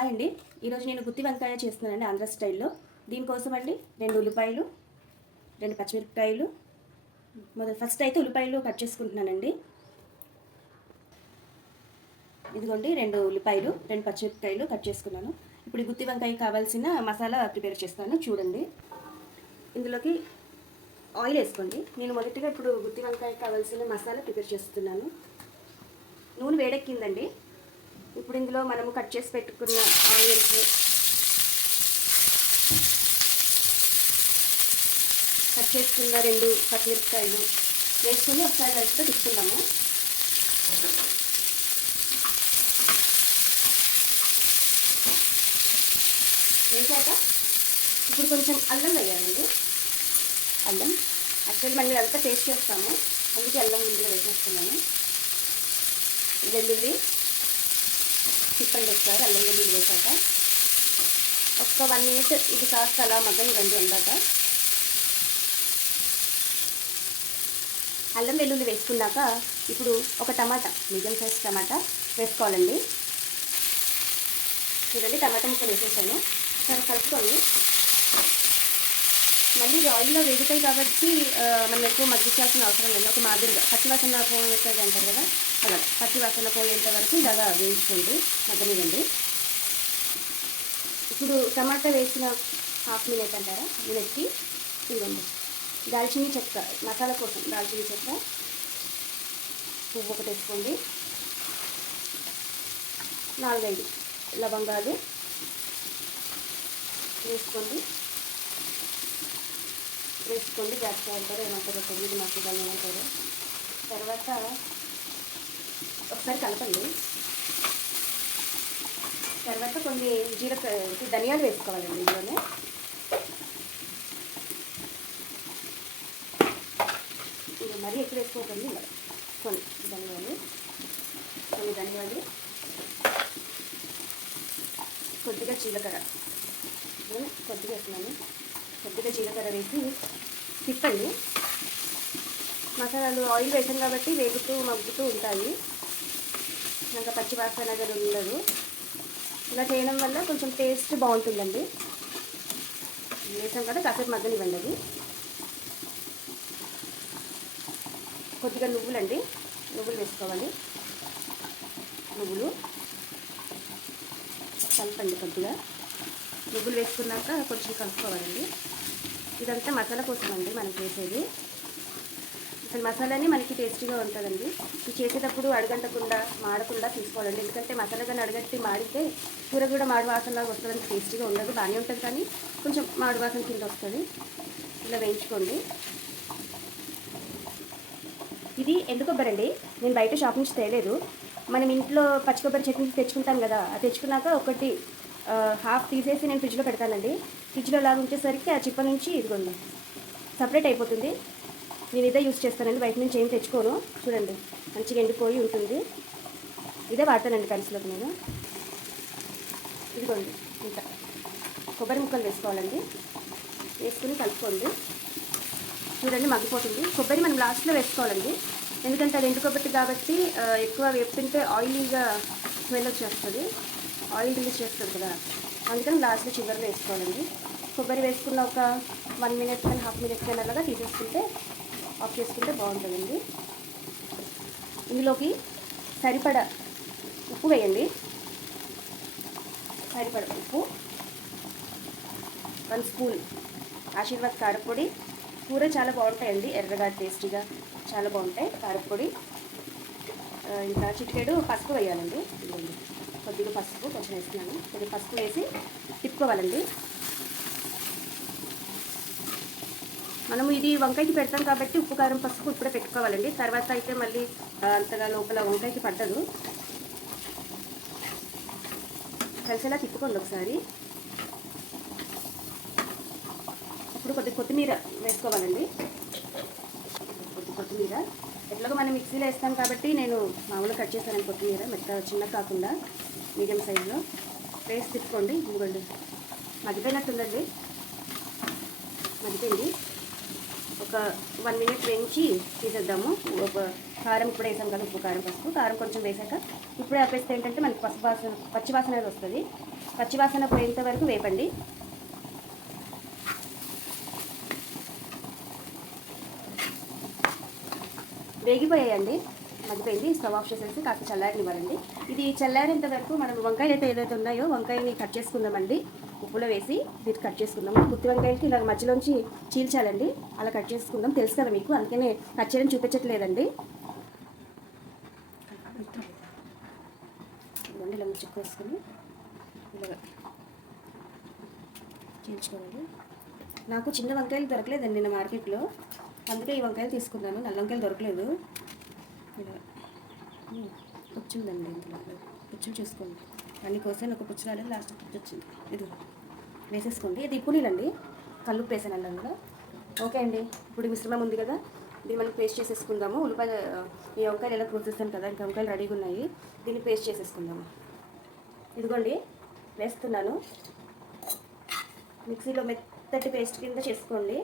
Hi అండి. ఈరోజు నేను గుత్తి వంకాయ చేస్తున్నానండి ఆంధ్ర స్టైల్లో. దీనికోసం అండి 2 ఉల్లిపాయలు, 2 పచ్చిమిరపకాయలు, ఫస్ట్ అయితే ఉల్లిపాయలు కట్ చేసుకుంటున్నానండి. ఇదిగోండి 2 ఉల్లిపాయలు, 2 పచ్చిమిరపకాయలు కట్ చేసుకున్నాను. ఇప్పుడు ఈ గుత్తి వంకాయ కావాల్సిన మసాలా ప్రిపేర్ చేస్తాను చూడండి. ఇందులోకి ఆయిల్ వేసుకోండి. నేను మొదటిగా ఇప్పుడు గుత్తి వంకాయ కావాల్సిన మసాలా ప్రిపేర్ చేస్తున్నాను. నూనె వేడెక్కిందండి. ఇప్పుడు ఇందులో మనము కట్ చేసి పెట్టుకున్న ఆనియన్స్, కట్ చేసుకున్న 2 పచ్చిమిరపకాయలు వేసుకొని ఒకసారి కలిసితో తిప్పుకుందాము. వేసాక ఇప్పుడు కొంచెం అల్లం వేయాలండి. అల్లం యాక్చువల్లీ మనం అంతా టేస్ట్ చేస్తాము, అందుకే అల్లం ఇందులో వేసేస్తున్నాను. వెల్లుల్లి తిప్పండి ఒకసారి. అల్లం వెల్లుల్లి వేసాక ఒక 1 మినిట్ ఇది కాస్త అలా మగ్గనివ్వండి. అందాక అల్లం వెల్లుల్లి వేసుకున్నాక ఇప్పుడు ఒక టమాటా, మీడియం సైజ్ టమాటా వేసుకోవాలండి. చూడండి, టమాటా ముక్కలు వేసేసాను. సరే కలుపుకొని మళ్ళీ ఆయిల్లో వేగుతాయి కాబట్టి మనం ఎక్కువ మగ్గించాల్సిన అవసరం లేదు. ఒక మాదిరిగా పచ్చివాసన పోతుంది అంటారు కదా, అలా పచ్చివాసన పోయేంత వరకు ఇలాగా వేయించుకోండి, మగ్గనివ్వండి. ఇప్పుడు టమాటా వేసిన హాఫ్ మినిట్ అంటారా, మినిట్కి ఇవ్వండి దాల్చిన చెక్క, మసాలా కోసం దాల్చిన చెక్క, పువ్వు ఒకటి వేసుకోండి, 4-5 లవంగాలు వేసుకోండి. జాగ్రత్త అంటారు ఏమంటారో తెలియదు, మాకు దాన్ని ఏమంటారు. తర్వాత ఒకసారి కలపండి. తర్వాత కొన్ని ధనియాలు వేసుకోవాలండి ఇందులోనే. ఇంకా మరీ ఎక్కువ వేసుకోకండి, ఇలా కొన్ని ధనియాలు, కొద్దిగా జీలకర్ర, కొద్దిగా వేస్తున్నాను. కొద్దిగా జీలకర్ర వేసి తిప్పండి. మసాలాలు ఆయిల్ వేసాం కాబట్టి వేగుతూ మగ్గుతూ ఉంటాయి, ఇంకా పచ్చి వాసన అనేది ఉండదు. ఇలా చేయడం వల్ల కొంచెం టేస్ట్ బాగుంటుందండి. వేసాం కదా, కాసేపు మగ్గనివ్వండి. అది కొద్దిగా నువ్వులు వేసుకోవాలి. నువ్వులు కలపండి. కొద్దిగా నువ్వులు వేసుకున్నాక కొంచెం కలుపుకోవాలండి. ఇదంతా మసాలా కోసం అండి మనకి వేసేది. అసలు మసాలాని మనకి టేస్టీగా ఉంటుందండి. ఇది చేసేటప్పుడు అడగంటకుండా మాడకుండా తీసుకోవాలండి. ఎందుకంటే మసాలా కానీ అడగట్టి మాడితే కూర కూడా మాడు వాసనలాగా వస్తుందండి, టేస్టీగా ఉండదు. బాగానే ఉంటుంది కానీ కొంచెం మాడు వాసన కింద వస్తుంది. ఇలా వేయించుకోండి. ఇది ఎండు కొబ్బరి అండి, నేను బయట షాప్ నుంచి తేలేదు. మనం ఇంట్లో పచ్చి కొబ్బరి చట్నీ తెచ్చుకుంటాం కదా, అది తెచ్చుకున్నాక ఒకటి హాఫ్ తీసేసి నేను ఫ్రిడ్జ్లో పెడతానండి. ఫ్రిడ్జ్లో లాగా ఉంచేసరికి ఆ చిప్ప నుంచి ఇదిగోండి సపరేట్ అయిపోతుంది. నేను ఇదే యూస్ చేస్తానండి, బయట నుంచి ఏం తెచ్చుకోను. చూడండి, మంచిగా ఎండిపోయి ఉంటుంది. ఇదే వాడతానండి కర్రీస్లోకి నేను. ఇదిగోండి, ఇంకా కొబ్బరి ముక్కలు వేసుకోవాలండి. వేసుకుని కలుపుకోండి. చూడండి, మగ్గిపోతుంది. కొబ్బరి మనం లాస్ట్లో వేసుకోవాలండి, ఎందుకంటే అది ఎండు కొబ్బరి కాబట్టి ఎక్కువ వేపుతుంటే ఆయిలీగా స్మెల్ వచ్చేస్తుంది, ఆయిల్ రిలీజ్ చేస్తుంది కదా, అందుకని లాస్ట్లో చివరిలో వేసుకోవాలండి. కొబ్బరి వేసుకున్న ఒక 1 మినిట్ కానీ హాఫ్ మినిట్ కానీ అలాగా తీసేసుకుంటే ఆఫ్ చేసుకుంటే బాగుంటుందండి. ఇందులోకి సరిపడా ఉప్పు వేయండి. సరిపడా ఉప్పు, 1 స్పూన్ ఆశీర్వాద్ కారపొడి. కూర చాలా బాగుంటాయండి, ఎర్రగా టేస్టీగా చాలా బాగుంటాయి. కారపొడి, ఇంకా చిటికెడు పసుపు వేయాలండి. ఇదిగోండి, కొద్దిగా పసుపు కొంచెం వేస్తున్నాను. కొద్దిగా పసుపు వేసి తిప్పుకోవాలండి. మనము ఇది వంకాయకి పెడతాం కాబట్టి ఉప్పు కారం పసుపు ఇప్పుడే పెట్టుకోవాలండి. తర్వాత అయితే మళ్ళీ అంతగా లోపల వంకాయకి పట్టదు. కలిసేలా తిప్పుకోండి ఒకసారి. ఇప్పుడు కొద్దిగా కొత్తిమీర వేసుకోవాలండి. కొత్తిమీర ఎట్లాగో మనం మిక్సీలో వేస్తాం కాబట్టి నేను మామూలుగా కట్ చేస్తాను కొత్తిమీర, మెత్త చిన్నగా కాకుండా మీడియం సైజులో వేసి తిప్పుకోండి. ఇదిగోండి, మగ్గిపోయినట్టుందండి, మగ్గిపోయింది. ఒక 1 మినిట్ వేయించి తీసేద్దాము. కారం ఇప్పుడు వేసాం కదా, ఉప్పు కారం పసుపు. కారం కొంచెం వేసాక ఇప్పుడే ఆపేస్తే ఏంటంటే మనకి పచ్చివాసన అనేది వస్తుంది. పచ్చివాసన పోయేంత వరకు వేపండి. వేగిపోయాయండి, మగ్గిపోయింది. స్టవ్ ఆఫ్ చేసేసి కాస్త చల్లారనివ్వాలండి. ఇది చల్లారేంత వరకు మనం వంకాయలు అయితే ఏదైతే ఉన్నాయో వంకాయని కట్ చేసుకుందామండి. ఉప్పులో వేసి దీన్ని కట్ చేసుకుందాము. గుత్తి వంకాయలకి ఇలా మధ్యలోంచి చీల్చాలండి, అలా కట్ చేసుకుందాం. తెలుసు కదా మీకు, అందుకనే కట్ చేయడం చూపించట్లేదండి. ఇదిగోండి ఇలా ముచ్చుకు వేసుకొని ఇలా చీల్చుకోవాలి. నాకు చిన్న వంకాయలు దొరకలేదండి నిన్న మార్కెట్లో, అందుకే ఈ వంకాయలు తీసుకున్నాను. నల్ల వంకాయలు దొరకలేదు. ఇలా వచ్చిందండి, ఇందులో పుచ్చులు చూసుకోండి. అన్ని కోసాను, ఒక పుచ్చు రాలేదు, లాస్ట్ పుచ్చు వచ్చింది. ఇది వేసేసుకోండి. ఇది పునీలండి, కల్లుప్పు వేసానండి అందులో. ఓకే అండి, ఇప్పుడు మిశ్రమం ఉంది కదా, దీన్ని మనం పేస్ట్ చేసేసుకుందాము. ఉల్లిపాయ ఈ వంకాయలు ఎలా కోసేస్తాను కదా, ఇంకా వంకాయలు రెడీగా ఉన్నాయి. దీన్ని పేస్ట్ చేసేసుకుందాము. ఇదిగోండి వేస్తున్నాను. మిక్సీలో మెత్తటి పేస్ట్ కింద చేసుకోండి.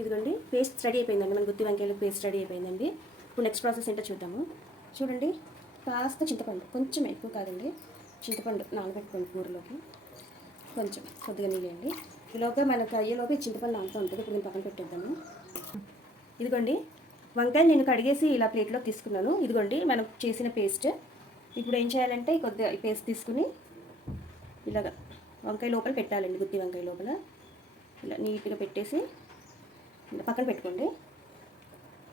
ఇదిగోండి పేస్ట్ రెడీ అయిపోయిందండి, మన గుత్తి వంకాయలకు పేస్ట్ రెడీ అయిపోయిందండి. ఇప్పుడు నెక్స్ట్ ప్రాసెస్ ఏంటో చూద్దాము. చూడండి, కాస్త చింతపండు, కొంచెం ఎక్కువ కాదండి, చింతపండు నానబెట్టుకోండి కూరలోకి. కొంచెం కొద్దిగా నీళ్ళండి. ఈలోగా మనకు అయ్యేలోపు చింతపండు నానుతూ ఉంటుంది. ఇప్పుడు నేను పక్కన పెట్టేద్దాము. ఇదిగోండి వంకాయలు నేను కడిగేసి ఇలా ప్లేట్లోకి తీసుకున్నాను. ఇదిగోండి మనం చేసిన పేస్ట్. ఇప్పుడు ఏం చేయాలంటే కొద్దిగా ఈ పేస్ట్ తీసుకుని ఇలాగ వంకాయ లోపల పెట్టాలండి. గుత్తి వంకాయ లోపల ఇలా నీట్గా పెట్టేసి ఇలా పక్కన పెట్టుకోండి.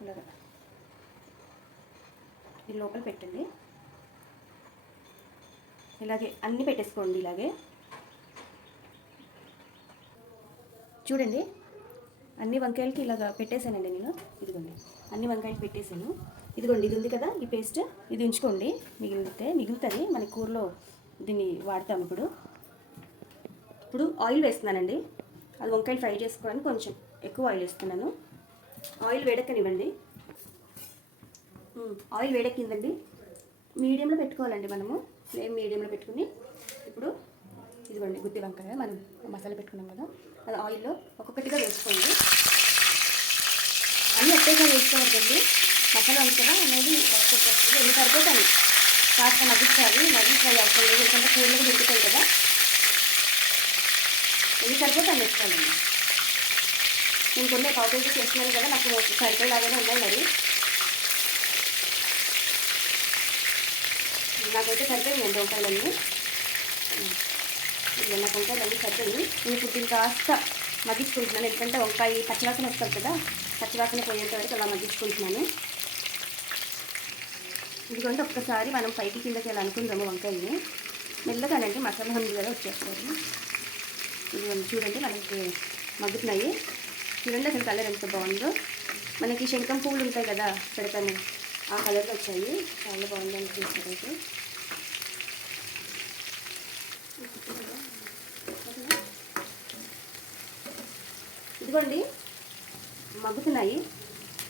ఇలాగ ఈ లోపల పెట్టండి. ఇలాగే అన్నీ పెట్టేసుకోండి. ఇలాగే చూడండి, అన్ని వంకాయలకి ఇలాగ పెట్టేశానండి నేను. ఇదిగోండి అన్ని వంకాయలు పెట్టేశాను. ఇదిగోండి ఇది ఉంది కదా ఈ పేస్ట్, ఇది ఉంచుకోండి, మిగులుతుంది మన కూరలో, దీన్ని వాడతాం. ఇప్పుడు ఆయిల్ వేస్తున్నానండి. అది వంకాయలు ఫ్రై చేసుకోవడానికి కొంచెం ఎక్కువ ఆయిల్ వేస్తున్నాను. ఆయిల్ వేడెక్కనివ్వండి. ఆయిల్ వేడెక్కిందండి. మీడియంలో పెట్టుకోవాలండి మనము, ఫ్లేమ్ మీడియంలో పెట్టుకుని ఇప్పుడు ఇదిగోండి గుత్తి వంకాయ మనం మసాలా పెట్టుకున్నాం కదా, అది ఆయిల్లో ఒక్కొక్కటిగా వేసుకోండి. అన్నీ ఒకేసారి వేసుకోవద్దండి, మసాలా ఉంది కదా అనేది వేసుకోవచ్చు. ఎన్ని సరిపోతాయి, కాస్త మగ్గించాలి, మరీ ఫ్రై అవసరం లేదు, ఎందుకంటే కూరలకు దింపుతాయి కదా. ఎన్ని సరిపోతాయి వేసుకోవాలండి. నేను కొన్ని పావు కేజీ చేస్తున్నాను కదా, నాకు సరిపోయేలాగానే ఉన్నాయి. మరి నాకైతే సరిపోయిందండి వంకాయలన్నీ. నాకు వంకాయలన్నీ సరిపోయింది. నేను ఇప్పుడు దీన్ని కాస్త మగ్గించుకుంటున్నాను, ఎందుకంటే వంకాయ పచ్చివాసన వస్తుంది కదా, పచ్చివాసన పోయేంత వరకు అలా మగ్గించుకుంటున్నాను. ఎందుకంటే ఒక్కసారి మనం పైకి కిందకి ఎలా అనుకుందాము వంకాయని, మెల్లగానండి మసాలా ఉంది కదా వచ్చేస్తారు. ఇది చూడండి మనకి మగ్గుతున్నాయి. చూడండి అసలు కలర్ ఎంత బాగుందో. మనకి శంఖం పువ్వులు ఉంటాయి కదా పెడతాము, ఆ కలర్లో వచ్చాయి. చాలా బాగుందని చూసినట్టయితే. ఇదిగోండి మగ్గుతున్నాయి.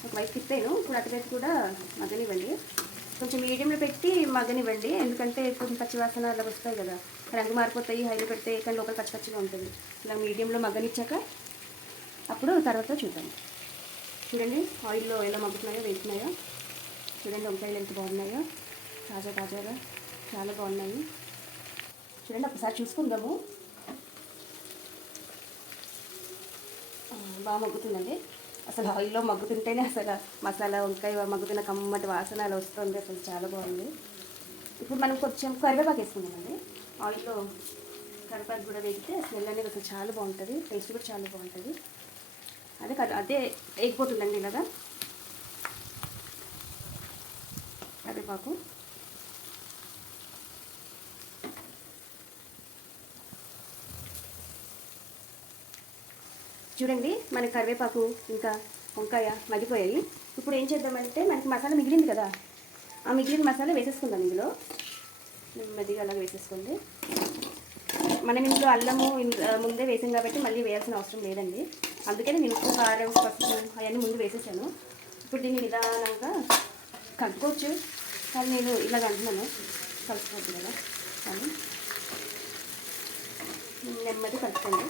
ఒకవైపు తిప్పాను, ఇప్పుడు అటువైపు కూడా మగ్గనివ్వండి. కొంచెం మీడియంలో పెట్టి మగ్గనివ్వండి, ఎందుకంటే కొంచెం పచ్చివాసన అలా వస్తాయి కదా, రంగు మారిపోతాయి. హైలో పెడితే కానీ లోపల పచ్చిగా ఉంటుంది. ఇలా మీడియంలో మగ్గనిచ్చాక అప్పుడు తర్వాత చూద్దాం. చూడండి ఆయిల్లో ఎలా మగ్గుతున్నాయో వేస్తున్నాయో. చూడండి వంకాయలు ఎంత బాగున్నాయో, తాజాగా చాలా బాగున్నాయి. చూడండి ఒకసారి చూసుకుందాము. బాగా మగ్గుతుందండి. అసలు ఆయిల్లో మగ్గుతుంటేనే అసలు మసాలా వంకాయ మగ్గుతున్న కమ్మటి వాసన అలా వస్తుంది. అసలు చాలా బాగుంది. ఇప్పుడు మనం కొంచెం కరివేపాకు వేసుకుందామండి. ఆయిల్లో కరివేపాకు కూడా వేగితే స్మెల్ అనేది అసలు చాలా బాగుంటుంది, టేస్ట్ కూడా చాలా బాగుంటుంది. అదే వేగిపోతుందండి ఇలాగా కరివేపాకు. చూడండి మన కరివేపాకు ఇంకా వంకాయ మగ్గిపోయాయి. ఇప్పుడు ఏం చేద్దామంటే మనకి మసాలా మిగిలింది కదా, ఆ మిగిలిన మసాలా వేసేసుకుందాం. ఇందులో నెమ్మదిగా అలాగే వేసేసుకోండి. మనం ఇంట్లో అల్లము ముందే వేసాం కాబట్టి మళ్ళీ వేయాల్సిన అవసరం లేదండి. అందుకని నేను ఉప్పు కారం పసుపు అవన్నీ ముందు వేసేసాను. ఇప్పుడు దీన్ని నిదానంగా కలుపుకోవచ్చు, కానీ నేను ఇలాగ అంటున్నాను కలుపుకోవద్దు కదా. కానీ నెమ్మది కలుపుకోండి.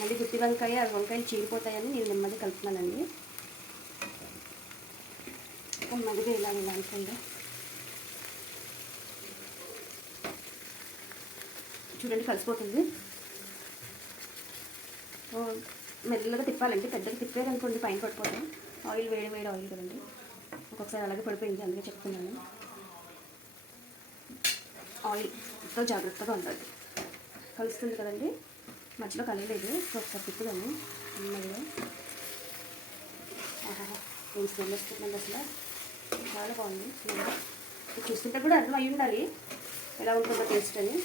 మళ్ళీ గుత్తి వంకాయ వంకాయలు చీలిపోతాయని నేను నెమ్మది కలుపుతున్నానండి. నెమ్మదిగా ఇలా అనుకోండి. చూడండి కలిసిపోతుంది. మెల్లగా తిప్పాలండి, పెద్దగా తిప్పారనుకోండి పైన పడిపోతాం. ఆయిల్ వేడి వేడి ఆయిల్ కదండి, ఒక్కొక్కసారి అలాగే పడిపోయింది, అందుకే చెప్తున్నాను. ఆయిల్ ఎంతో జాగ్రత్తగా ఉండాలి. కలుస్తుంది కదండి, మధ్యలో కలగలేదు, ఒకసారి తిప్పుదాము నెమ్మదిగా. ఏం స్మెల్ వస్తుందండి అసలు, చాలా బాగుంది స్మెల్. చూస్తుంటే కూడా అర్థం అయి ఉండాలి ఎలా ఉంటుందో టేస్ట్ అని.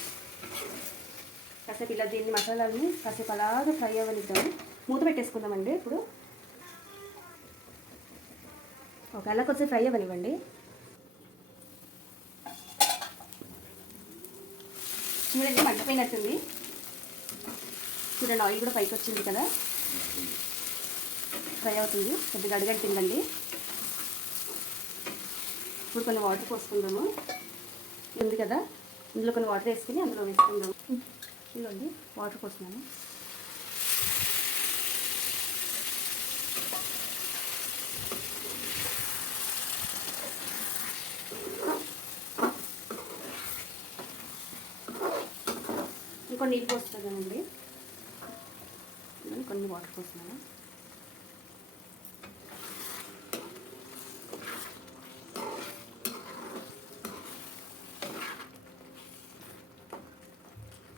కాసేపు ఇలా దీన్ని మసాలాలని కాసేపు అలాగే ఫ్రై అవ్వనిద్దాము. మూత పెట్టేసుకుందామండి. ఇప్పుడు ఒకవేళ కొంచెం ఫ్రై అవ్వనివ్వండి. చూడండి మంటపోయినట్టుంది. చూడండి ఆయిల్ కూడా పైకి వచ్చింది కదా, ఫ్రై అవుతుంది. కొద్దిగా అడుగంటిందండి. ఇప్పుడు కొన్ని వాటర్ పోసుకుందాము. ఉంది కదా, ఇందులో కొన్ని వాటర్ వేసుకుని అందులో వేసుకుందాము. ఇదిగోండి వాటర్ పోస్తున్నాను. ఇంకో నీళ్ళు పోస్తున్నానండి. కొన్ని వాటర్ పోస్తున్నాను.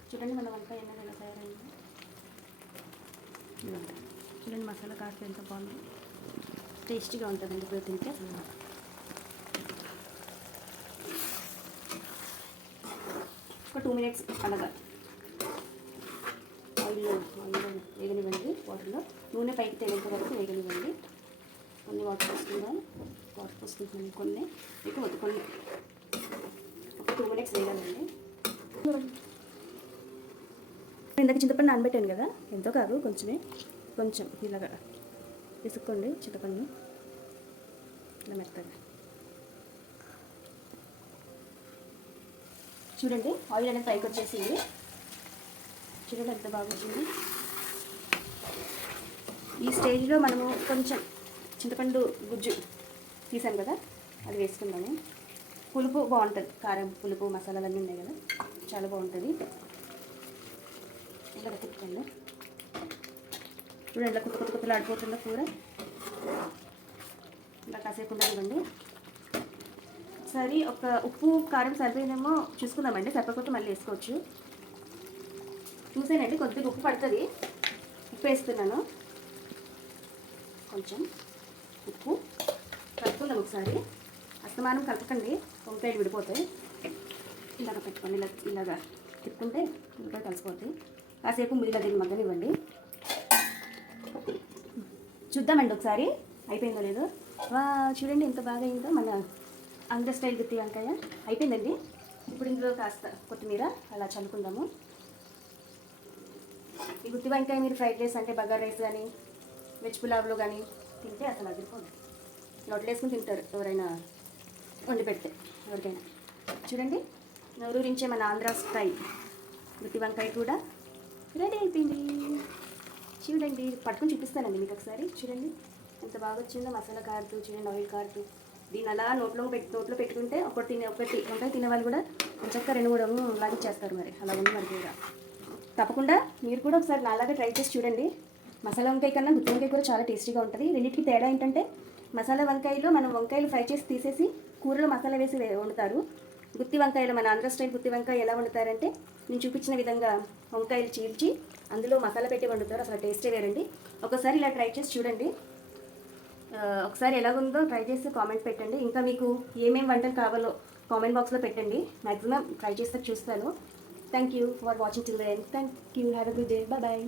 చూడండి మన వంకాయ ఎన్నది ఎలా తయారైంది. చూడండి మసాలా కాస్త ఎంత బాగుంది, టేస్టీగా ఉంటుందండి ఇప్పుడు తింటే. ఒక 2 minutes అలాగా ఆయిల్లో వేగనివ్వండి. వాటర్లో నూనె పైకి తేలేంత వరకు వేగనివ్వండి. కొన్ని వాటర్ పోసుకుందాం. వాటర్ పోసుకుంటున్నాను కొన్ని, ఎక్కువ కొన్ని. ఒక 2 minutes వేగాలండి. ఇందాక చింతపండు నానబెట్టాను కదా, ఎంతో కాదు కొంచెమే, కొంచెం ఇలాగా విసుక్కోండి చింతపండు ఇలా మెత్తగా. చూడండి ఆయిల్ అనేది పైకి వచ్చేసింది. చూడండి ఎంత బాగా వచ్చింది. ఈ స్టేజ్లో మనము కొంచెం చింతపండు గుజ్జు తీసాం కదా, అది వేసుకుందాము. పులుపు బాగుంటుంది, కారం పులుపు మసాలాలన్నీ ఉన్నాయి కదా, చాలా బాగుంటుంది. ఇలా తిప్పుకోండి. చూడండి ఇలా కొత్త ఆడిపోతుందో కూర. ఇలా కాసేపు ఉండనివ్వండి. ఒకసారి ఒక ఉప్పు కారం సరిపోయిందేమో చూసుకుందామండి, సరిపోతే మళ్ళీ వేసుకోవచ్చు. చూసానండి కొద్దిగా ఉప్పు పడుతుంది, ఉప్పు వేస్తున్నాను. కొంచెం ఉప్పు కలుపుకుందాం ఒకసారి. అస్తమానం కలపకండి, వంకాయలు విడిపోతాయి. ఇలాగ పెట్టుకోండి, ఇలాగా తిప్పుకుంటే వంకాయ కలిసిపోతాయి. కాసేపు ఇలా దీన్ని మగ్గనివ్వండి. చూద్దామండి ఒకసారి అయిపోయిందో లేదో. చూడండి ఎంత బాగా అయిందో మన ఆంధ్ర స్టైల్ గుత్తి వంకాయ అయిపోయిందండి. ఇప్పుడు ఇందులో కాస్త కొత్తిమీర అలా చల్లుకుందాము. ఈ గుత్తి వంకాయ మీరు ఫ్రైడ్ రైస్ అంటే బగారా రైస్ కానీ వెజ్ పులావ్లో కానీ తింటే అసలు అదిరిపోదు. నోట్లు వేసుకుని తింటారు ఎవరైనా వండి పెడితే ఎవరికైనా. చూడండి నోరూరించే మన ఆంధ్ర స్టైల్ గుత్తి వంకాయ కూడా రెడీ అయిపోయింది. చూడండి పట్టుకొని చూపిస్తానండి మీకు ఒకసారి. చూడండి ఎంత బాగా వచ్చిందో మసాలా కారుతూ, చూడండి ఆయిల్ కారుతూ. దీన్ని అలా నోట్లో పెట్టుకుంటే ఒకటి వంకాయ తినే వాళ్ళు కూడా చక్కగా 2-3 లాగిచ్చేస్తారు. మరి అలా ఉంది మరి కూడా. తప్పకుండా మీరు కూడా ఒకసారి నాలాగా ట్రై చేసి చూడండి. మసాలా వంకాయ కన్నా గుత్తి వంకాయ కూడా చాలా టేస్టీగా ఉంటుంది. రెండింటికి తేడా ఏంటంటే మసాలా వంకాయలో మనం వంకాయలు ఫ్రై చేసి తీసేసి కూరలో మసాలా వేసి వండుతారు. గుత్తి వంకాయలో మన ఆంధ్ర స్టైల్ గుత్తి వంకాయ ఎలా వండుతారంటే నేను చూపించిన విధంగా వంకాయలు చీల్చి అందులో మసాలా పెట్టి వండుతారు. అసలు టేస్టే వేరండి. ఒకసారి ఇలా ట్రై చేసి చూడండి. ఒకసారి ఎలాగుందో ట్రై చేసి కామెంట్ పెట్టండి. ఇంకా మీకు ఏమేమి వంటలు కావాలో కామెంట్ బాక్స్లో పెట్టండి. మ్యాక్సిమం ట్రై చేస్తే చూస్తాను. Thank you for watching till the end. Thank you. Have a good day. Bye.